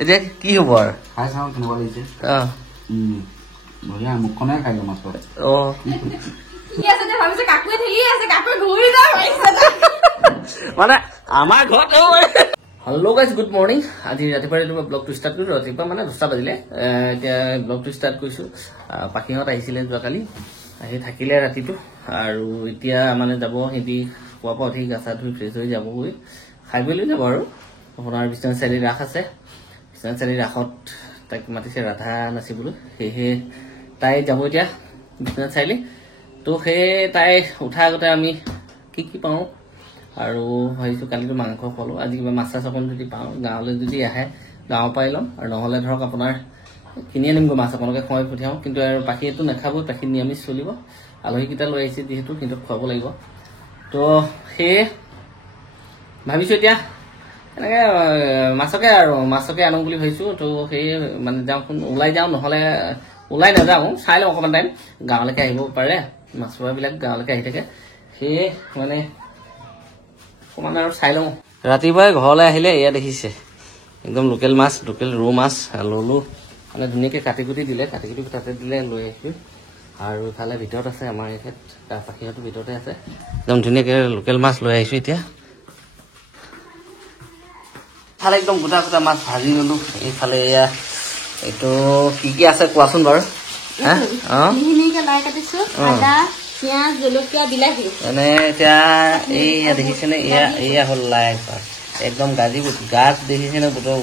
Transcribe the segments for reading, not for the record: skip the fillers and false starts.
এতিয়া কি হব আৰু খাই চাওঁ কেনেকুৱা লাগিছে বঢ়িয়া মুখখনে খাই লওঁ মাছটো মানে আমাৰ ঘৰত হেল্ল' গাইজ গুড মৰ্ণিং আজি ৰাতিপুৱা ব্লগটো ষ্টাৰ্ট কৰিছোঁ ৰাতিপুৱা মানে 10টা বাজিলে এতিয়া ব্লগটো ষ্টাৰ্ট কৰিছোঁ পাখিহঁত আহিছিলে যোৱাকালি আহি থাকিলে ৰাতিটো আৰু এতিয়া মানে যাব সিহঁতি খোৱাৰ পৰা উঠি গা চা ধুই ফ্ৰেছ হৈ যাবগৈ খাই বৈ লৈ যাব আৰু আপোনাৰ বিশ্বনাথ চাৰিআলি ৰাস আছে বিশ্বনাথ চাৰিআলি ৰাসত তাইক মাতিছে ৰাধা নাচিবলৈ সেয়েহে তাই যাব এতিয়া বিশ্বনাথ চাৰিআলি তো সেই তাই উঠাৰ আগতে আমি কি পাওঁ আৰু ভাবিছোঁ কালিতো মাংস খোৱালোঁ আজি কিবা মাছ চাছ অকণ যদি পাওঁ গাঁৱলৈ যদি আহে গাঁৱৰ পৰাই ল'ম আৰু নহ'লে ধৰক আপোনাৰ কিনি আনিমগৈ মাছ আপোনালোকে খুৱাই পঠিয়াওঁ কিন্তু আৰু পাখিটো নাখাবই পাখি নিৰামিষ চলিব আলহীকেইটা লৈ আহিছে যিহেতু সিহঁতক খুৱাব লাগিব তো সেয়ে ভাবিছোঁ এতিয়া এনেকৈ মাছকে আনো বুলি ভাবিছোঁ তো সেয়ে মানে যাওঁ ওলাই যাওঁ নহ'লে ওলাই নাযাওঁ চাই লওঁ অকণমান টাইম গাঁৱলৈকে আহিব পাৰে মাছবিলাক গাঁৱলৈকে আহি থাকে সেয়ে মানে অকণমান আৰু চাই লওঁ ৰাতিপুৱাই ঘৰলৈ আহিলে এয়া দেখিছে একদম লোকেল মাছ লোকেল ৰৌ মাছ ল'লোঁ মানে ধুনীয়াকৈ কাটি কুটি দিলে কাটি কুটি তাতে দিলে লৈ আহিছোঁ আৰু ইফালে ভিতৰত আছে আমাৰ ইয়াত পাখিহঁতো ভিতৰতে আছে একদম ধুনীয়াকৈ লোকেল মাছ লৈ আহিছোঁ এতিয়া ইফালে একদম গোটা গোটা মাছ ভাজি ল'লোঁ এইফালে এয়া এইটো কি আছে কোৱাচোন বাৰু মানে এতিয়া এইয়া দেখিছেনে এয়া হ'ল লাই পাত একদম গাজ দেখিছেনে বুটৰ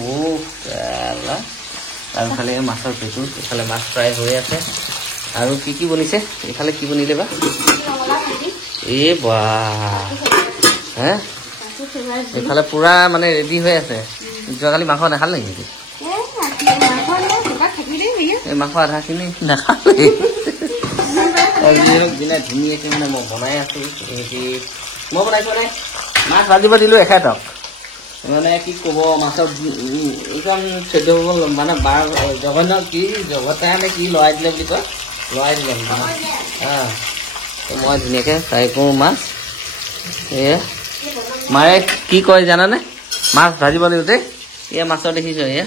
আৰু ইফালে মাছৰ পেটু ইফালে মাছ ফ্ৰাই হৈ আছে আৰু কি বনিছে এইফালে কি বনিলে বা এই বা হে এইফালে পুৰা মানে ৰেডি হৈ আছে যোৱাকালি মাংস নাখাল নেকি এই মাংস আধাখিনি নাখালেই ধুনীয়াকৈ মানে মই বনাই আছোঁ মই বনাইছোঁ মানে মাছ ভাজিব দিলোঁ এখেতক মানে কি ক'ব মাছৰ একদম 14 মানে জঘন্য কি জগতে নে কি লৰাই দিলে বুলি কয় লৰাই দিলে মই ধুনীয়াকৈ ফ্ৰাই কৰোঁ মাছ এয়া মায়ে কি কয় জানানে মাছ ভাজিব দিওঁতে এয়া মাছৰ দেখিছোঁ এয়া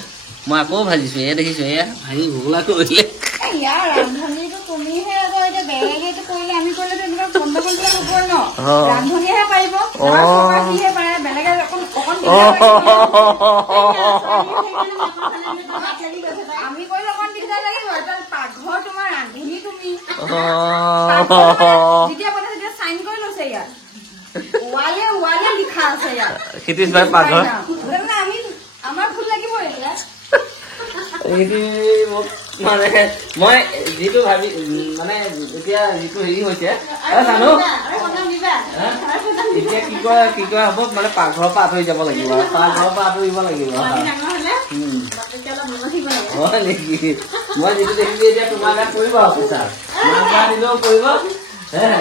মই আকৌ ভাজিছোঁ এয়া দেখিছোঁ এয়া ভাজি ঘোলা কৰিলে ক্ষিতিশ ভাই পাকঘৰ মানে মই যিটো ভাবি মানে এতিয়া যিটো হেৰি হৈছে জানো এতিয়া কি কয় হ'ব মানে পাকঘৰৰ পৰা আঁতৰি যাব লাগিব পাকঘৰৰ পৰা আঁতৰিব লাগিব হয় নেকি মই যিটো দেখিছো এতিয়া তোমাৰ গাত পৰিব পইচা মাংস আনিলেও পৰিব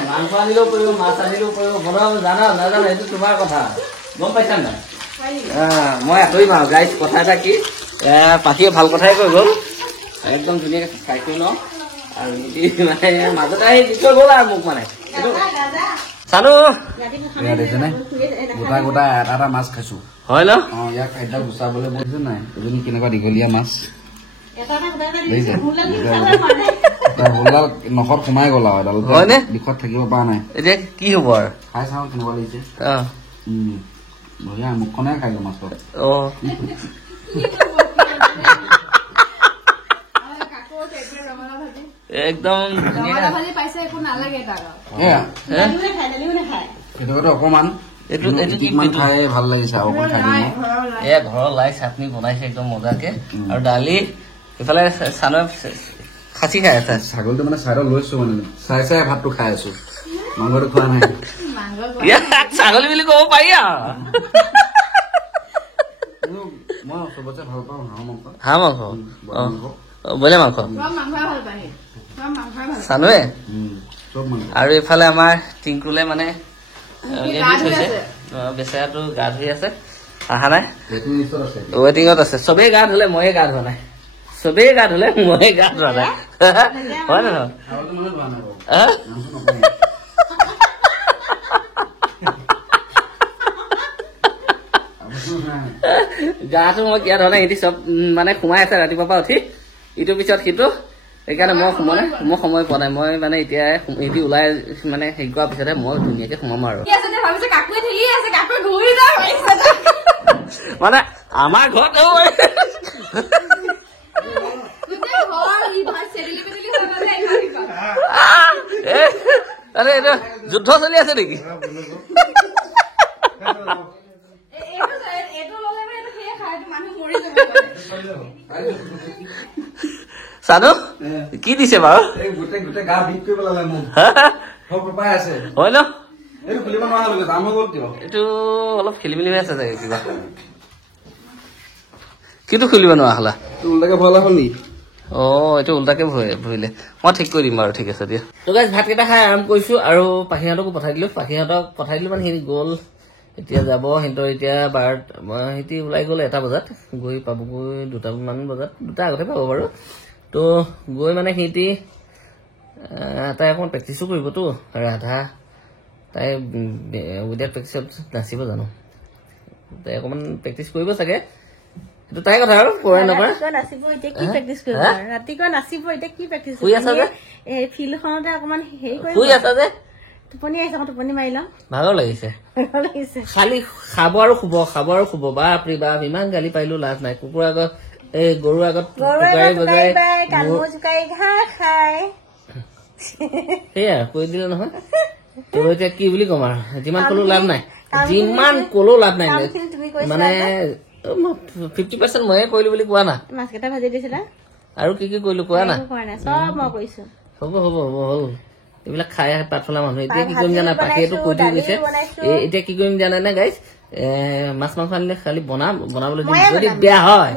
মাংস আনিলেও পৰিব মাছ আনিলেও পৰিব বনাব জানা নাজানো সেইটো তোমাৰ কথা গম পাইছা নাই মই আঁতৰিম আৰু গাইজ কথা এটা কি পাখিয়ে ভাল কথাই কৈ গ'ল একদম ধুনীয়াকৈ ফ্ৰাই কৰি লওঁ আৰু মানে মাজতে আহি দি থৈ গ'ল আৰু মোক মানে চালো দেখিছেনে গোটা গোটা এটা মাছ খাইছোঁ হয় ন ইয়াক খাদ্য গুচাবলৈ বহিছে নাই এজনী কেনেকুৱা দীঘলীয়া মাছ নখত সোমাই গ'ল আৰু এডাল হয়নে বিষত থাকিব পৰা নাই এতিয়া কি হ'ব আৰু খাই চাওঁ কেনেকুৱা লাগিছে বঢ়িয়া মুখখনে খাই লওঁ মাছটো একদম অকমান খাই ভাল লাগিছে এয়া ঘৰৰ লাই চাটনি বনাইছে একদম মজাকে আৰু দালি ইফালে চানৰ খাচী খাই আছে ছাগলটো মানে চাইডত লৈছো মানে চাই চাই ভাতটো খাই আছো মাংসটো খোৱা নাই ছাগলী বুলি ক'ব পাৰি আৰু মই চবতে ভাল পাওঁ হাঁহ মাংস ব্ৰইলাৰ মাংস চানুৱে আৰু এইফালে আমাৰ টিংকুলে মানে বেচেৰাটো গা ধুই আছে অহা নাই ৱেটিঙত আছে চবেই গা ধুলে ময়ে গা ধোৱা নাই চবেই গা ধুলে ময়ে গা ধোৱা নাই হয় নহয় গাটো মই কিয় ধৰণে সিহঁতি চব মানে সোমাই আছে ৰাতিপুৱাৰ পৰা উঠি ইটোৰ পিছত সিটো সেইকাৰণে মই সময় পোৱা নাই মই মানে এতিয়া সিহঁতি ওলাই মানে হেৰি কৰাৰ পিছতহে মই ধুনীয়াকে সোমাম আৰু মানে আমাৰ ঘৰত আৰে এইটো যুদ্ধ চলি আছে নেকি চানু কি দিছে বাৰু হয় ন এইটো অলপ খেলি মেলি হৈ আছে চাগে কিবা কিন্তু খুলিব নোৱাৰা হলা অ এইটো উল্টাকে ভৰিলে মই ঠিক কৰি দিম বাৰু ঠিক আছে দিয়া তো গাইজ ভাতকেইটা খাই আৰাম কৰিছো আৰু পাখিহঁতকো পঠাই দিলো মানে সিহঁতি গ'ল এতিয়া যাব সিহঁতৰ এতিয়া সিহঁতি ওলাই গ'ল 1টা বজাত গৈ পাবগৈ 2টামান বজাত 2টা আগতে পাব বাৰু তো গৈ মানে সিহঁতি তাই অকণমান প্ৰেক্টিছো কৰিবতো ৰাধা তাই উইদাউট প্ৰেক্টিছত নাচিব জানো তাই অকণমান প্ৰেক্টিচ কৰিব চাগে এইটো তাই কথা আৰু কৰে নকৰে ৰাতিপুৱা নাচিব এতিয়া কি প্ৰেক্টিচ শুই আছা যে ফিল্ডখনতে অকণমান হেৰি কৰি শুই আছা যে টোপনি আহিছে টোপনি মাৰি লওঁ ভাগৰ লাগিছে খালি খাব আৰু শুব বাপৰি বাপ ইমান গালি পাৰিলো লাভ নাই কুকুৰ আগত এই গৰুৰ আগত সেয়া কৈ দিলে নহয় তো এতিয়া কি বুলি কম আৰু যিমান কলো লাভ নাই মানে 50% ময়ে কৰিলো বুলি কোৱা না মাছকেইটা ভাজি দিছিলা আৰু কি কৰিলো কোৱা না চব মই কৰিছো হ'ব হ'ল এইবিলাক খাই পাত ফলা মানুহ এতিয়া কি কৰিম জানা পাখিয়েতো কৈ থৈ গৈছে এতিয়া কি কৰিম জানা নে গাইজ মাছ মাংস আনিলে খালি বনাবলৈ দিম যদি বেয়া হয়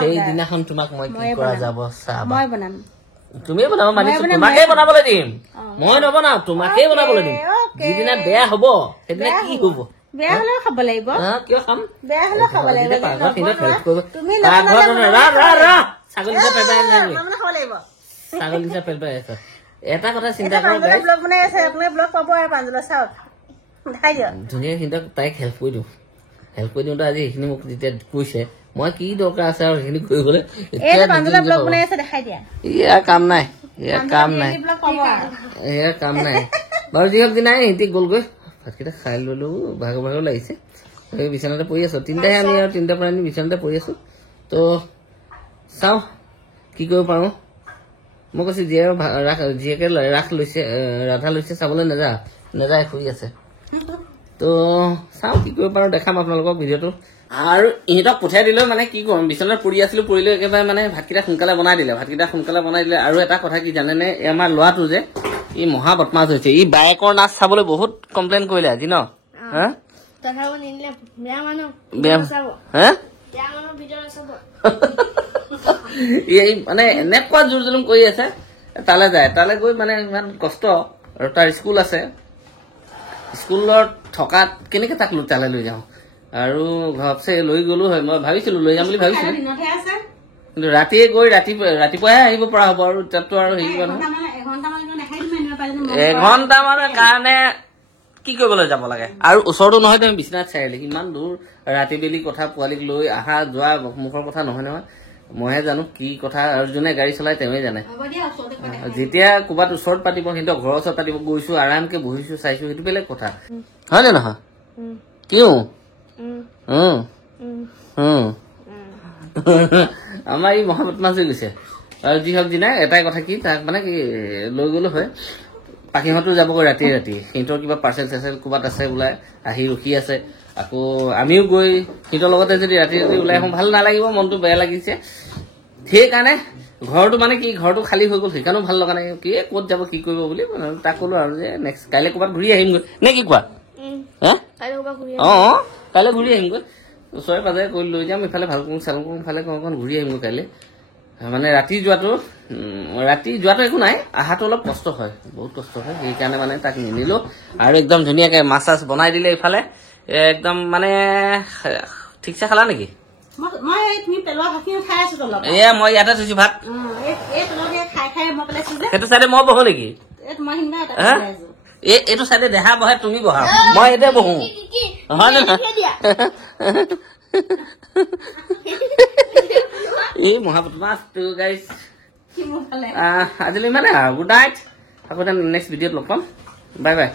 সেইদিনাখন তোমাক মই কি কৰা যাব চাবা তুমিয়ে বনাব মানিছো তোমাকে বনাবলৈ দিম মই নবনাও তোমাকেই বনাবলৈ দিম যিদিনা বেয়া হব সেইদিনা কি হব বেয়া হলেও খাব লাগিব কিয় খাম বেয়া হলেও খাব লাগিব ছাগলী পেট পাই আছে এটা কথা চিন্তা কৰক ধুনীয়া চিন্তা তাইক হেল্প কৰি দিওঁ আজি এইখিনি মোক যেতিয়া কৈছে মই কি দৰকাৰ আছে আৰু সেইখিনি কৰিবলৈ ইয়াৰ কাম নাই বাৰু যি হওক দিনাই সিহঁতি গ'লগৈ ভাতকেইটা খাই ললো ভাগৰ লাগিছে বিচনাতে পৰি আছো 3টাহে আমি আৰু 3টাৰ পৰা আনি বিচনাতে পৰি আছো তো চাওঁ কি কৰিব পাৰো মই কৈছো জীয়েকে ৰাধা লৈছে চাবলৈ নাযায় শুই আছে তো চাওঁ কি কৰিব পাৰো দেখাম আপোনালোকক ভিডিঅ'টো আৰু ইহঁতক পঠিয়াই দিলেও মানে কি কৰিম বিচনাত পৰিলো একেবাৰে মানে ভাতকেইটা সোনকালে বনাই দিলে আৰু এটা কথা কি জানেনে আমাৰ ল'ৰাটো যে ই মহা বদমাছ হৈছে ই বায়েকৰ নাচ চাবলৈ বহুত কমপ্লেইন কৰিলে আজি ন মানে এনেকুৱা জোৰ জুলুম কৰি আছে তালৈ গৈ মানে ইমান কষ্ট আৰু তাৰ স্কুল আছে স্কুলত থকাত কেনেকে তাক তালৈ লৈ যাওঁ আৰু ভাবছে লৈ গলো হয় মই ভাবিছিলো লৈ যাম বুলি ভাবিছিলো কিন্তু ৰাতিয়ে গৈ ৰাতিপুৱাহে আহিব পৰা হ'ব আৰু তাততো আৰু হেৰি নহয় 1 ঘণ্টামানৰ কাৰণে কি কৰিবলৈ যাব লাগে আৰু ওচৰতো নহয় তুমি বিশ্বনাথ চাৰিআলি ইমান দূৰ ৰাতি বেলি কথা পোৱালীক লৈ অহা যোৱা মুখৰ কথা নহয় মইহে জানো কি কথা আৰু যোনে গাড়ী চলাই তেওঁৱে জানে যেতিয়া ক'ৰবাত ওচৰত পাতিব সিহঁতৰ ঘৰৰ ওচৰত পাতিব গৈছো আৰামকে বহিছো চাইছো সেইটো বেলেগ কথা হয় নে নহয় কিয় আমাৰ ই মহা বদমাছ হৈ গৈছে আৰু যি হওক দিনা এটাই কথা কি তাক মানে কি লৈ গলো হয় পাখিহঁতো যাবগৈ ৰাতি সিহঁতৰ কিবা পাৰ্চেল চাৰ্চেল ক'ৰবাত আছে ওলাই আহি ৰখি আছে আকৌ আমিও গৈ সিহঁতৰ লগতে যদি ৰাতি ওলাই আহোঁ ভাল নালাগিব মনটো বেয়া লাগিছে সেইকাৰণে ঘৰটো মানে কি ঘৰটো খালী হৈ গ'ল সেইকাৰণেও ভাল লগা নাই কি ক'ত যাব কি কৰিব বুলি তাক ক'লো আৰু যে নেক্সট কাইলৈ ক'ৰবাত ঘূৰি আহিমগৈ নে কি কোৱা কাইলৈ ঘূৰি আহিমগৈ ওচৰে পাজৰে কৰি লৈ যাম ইফালে ভালকং চালকং ফালে অকণ ঘূৰি আহিমগৈ কাইলৈ মানে ৰাতি যোৱাটো একো নাই আহাটো অলপ কষ্ট হয় বহুত কষ্ট হয় সেইকাৰণে মানে তাক নিনিলো আৰু একদম ধুনীয়াকৈ মাছ চাছ বনাই দিলে ইফালে একদম মানে ঠিকছে খালা নেকি এয়া মই ইয়াতে থৈছো ভাত সেইটো চাইডে মই বহো নেকি এইটো চাইডে দেহা বহে তুমি বহা মই এতিয়া বহো হয় নে এই মহাপতমাছ তো গাইজ কি মোৰ খালে আজিলৈ মানে গুড নাইট আকৌ নেক্সট ভিডিঅ'ত লগ পাম বাই বাই